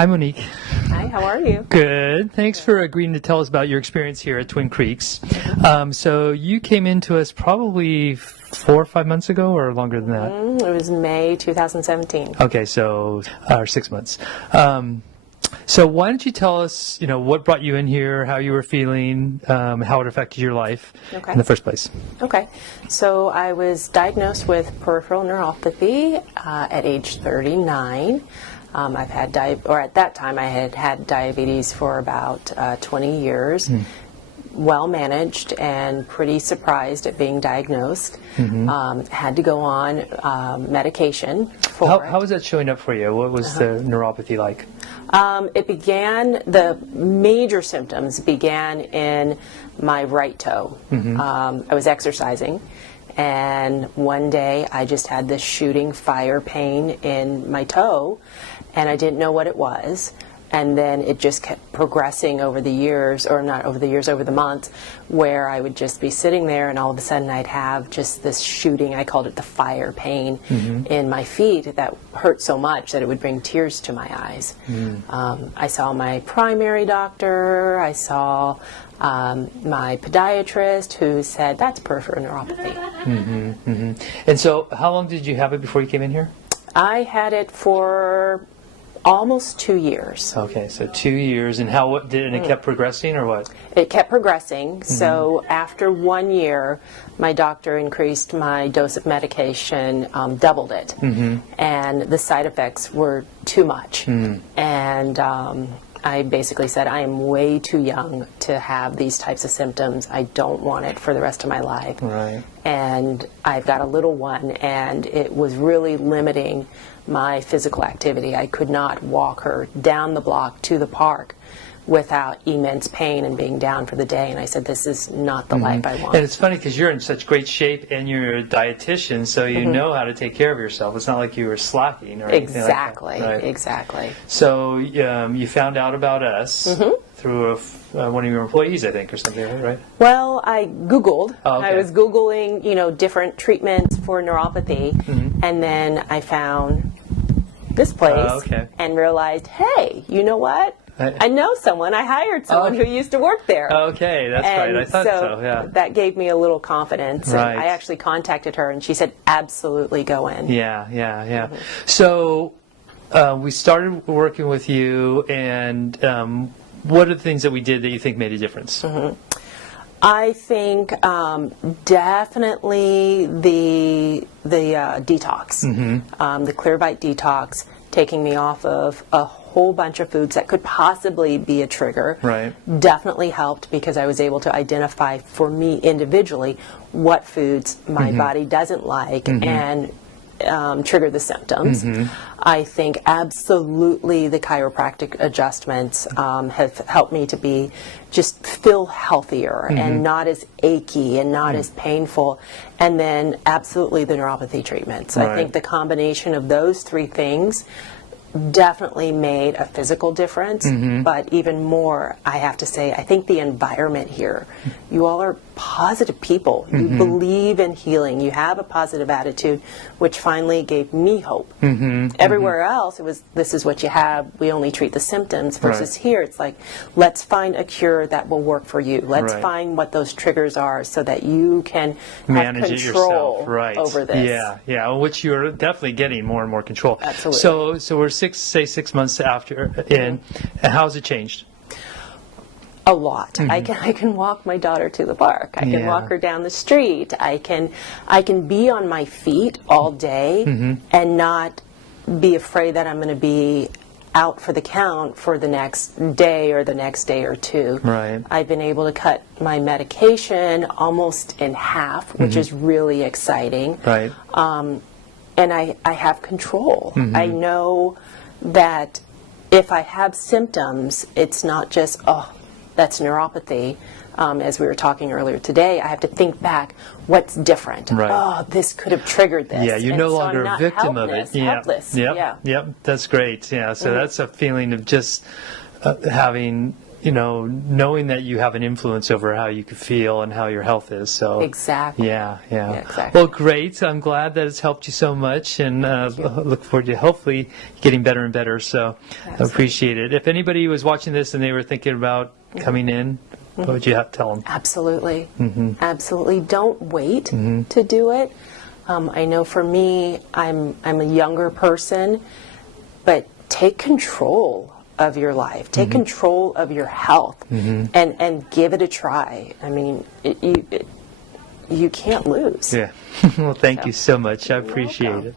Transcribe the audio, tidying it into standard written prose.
Hi, Monique. Hi, how are you? Good. Thanks for agreeing to tell us about your experience here at Twin Creeks. So you came into us probably 4 or 5 months ago, or longer than that? It was May 2017. Okay, so 6 months. So why don't you tell us, what brought you in here, how you were feeling, how it affected your life in the first place? Okay. So I was diagnosed with peripheral neuropathy at age 39. I've had at that time I had had diabetes for about 20 years. Well managed and pretty surprised at being diagnosed. Had to go on medication for it. How was that showing up for you? What was the neuropathy like? The major symptoms began in my right toe. I was exercising, and one day I just had this shooting fire pain in my toe, and I didn't know what it was. And then it just kept progressing over the years, or not over the years, over the months, where I would just be sitting there and all of a sudden I'd have just this shooting, I called it the fire pain, in my feet that hurt so much that it would bring tears to my eyes. I saw my primary doctor, I saw my podiatrist, who said, that's peripheral neuropathy. And so how long did you have it before you came in here? I had it for almost 2 years. Okay, so 2 years, and it kept progressing, or what? It kept progressing. So after 1 year, my doctor increased my dose of medication, doubled it, and the side effects were too much. And I basically said, I am way too young to have these types of symptoms. I don't want it for the rest of my life. Right. And I've got a little one, and it was really limiting my physical activity. I could not walk her down the block to the park without immense pain and being down for the day. And I said, this is not the life I want. And it's funny because you're in such great shape and you're a dietitian, so you know how to take care of yourself. It's not like you were slacking or anything Exactly, like that. Right. exactly. So you found out about us through one of your employees, I think, or something, right? Well, I Googled. Oh, okay. I was Googling, different treatments for neuropathy, and then I found this place and realized, hey, you know what? I know someone. I hired someone who used to work there. Okay, that's right. I thought so, yeah. That gave me a little confidence. Right. And I actually contacted her, and she said, absolutely go in. Yeah. So we started working with you, and what are the things that we did that you think made a difference? I think definitely the detox, the Clear Bite detox, taking me off of a whole bunch of foods that could possibly be a trigger. Right. Definitely helped because I was able to identify for me individually what foods my body doesn't like and trigger the symptoms. I think absolutely the chiropractic adjustments have helped me to just feel healthier and not as achy and not as painful. And then absolutely the neuropathy treatments. Right. I think the combination of those three things definitely made a physical difference, but even more, I have to say, I think the environment here, you all are positive people. You believe in healing. You have a positive attitude, which finally gave me hope. Everywhere else, it was, this is what you have. We only treat the symptoms, versus here, it's like, let's find a cure that will work for you. Let's find what those triggers are so that you can manage have control over this. Yeah, which you're definitely getting more and more control. Absolutely. So we're 6 months after in, and how has it changed? A lot. I can walk my daughter to the park. I can walk her down the street. I can be on my feet all day and not be afraid that I'm going to be out for the count for the next day or the next day or two. Right. I've been able to cut my medication almost in half, which is really exciting. Right. And I have control. I know that if I have symptoms, it's not just, that's neuropathy. As we were talking earlier today, I have to think back, what's different? Right. Oh, this could have triggered this. Yeah, you're no longer a victim of it. Helpless. Yep, that's great. Yeah, so that's a feeling of just having knowing that you have an influence over how you could feel and how your health is. So Exactly. Yeah. Exactly. Well, great. I'm glad that it's helped you so much, and look forward to hopefully getting better and better. So I appreciate it. If anybody was watching this and they were thinking about coming in, what would you have to tell them? Absolutely. Absolutely. Don't wait to do it. I know for me, I'm a younger person, but take control of your life. Take control of your health and give it a try. I mean, you can't lose. Yeah. Well, thank you so much. I appreciate it.